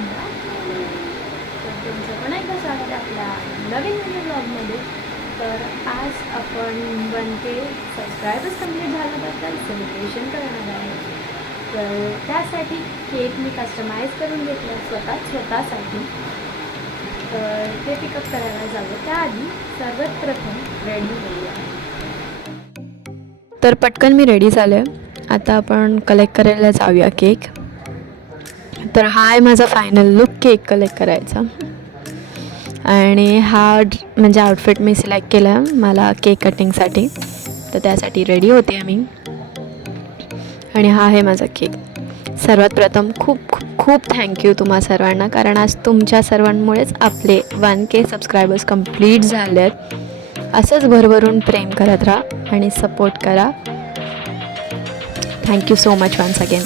तर तुमचं पण एकदा स्वागत आहे आपल्या नवीन मिनी ब्लॉगमध्ये. तर आज आपण 1K सबस्क्रायबर्स कंप्लीट झाल्याबद्दल सेलिब्रेशन करणार आहे. तर त्यासाठी केक मी कस्टमाइज करून घेतला स्वतःसाठी. तर ते पिकअप करायला जावं त्याआधी सर्वात प्रथम रेडी होऊया. तर पटकन मी रेडी झाले. आता आपण कलेक्ट करायला जाऊया केक. तर हा आहे माझा फायनल लुक केक कलेक्ट करायचा. आणि हा म्हणजे आउटफिट मी सिलेक्ट केला आहे मला केक कटिंगसाठी. तर त्यासाठी रेडी होते मी. आणि हा आहे माझा केक. सर्वात प्रथम खूप खूप खूप थँक्यू तुम्हा सर्वांना, कारण आज तुमच्या सर्वांमुळेच आपले 1K सबस्क्रायबर्स कंप्लीट झाले आहेत. असंच भरभरून प्रेम करत राहा आणि सपोर्ट करा. Thank you so much once again.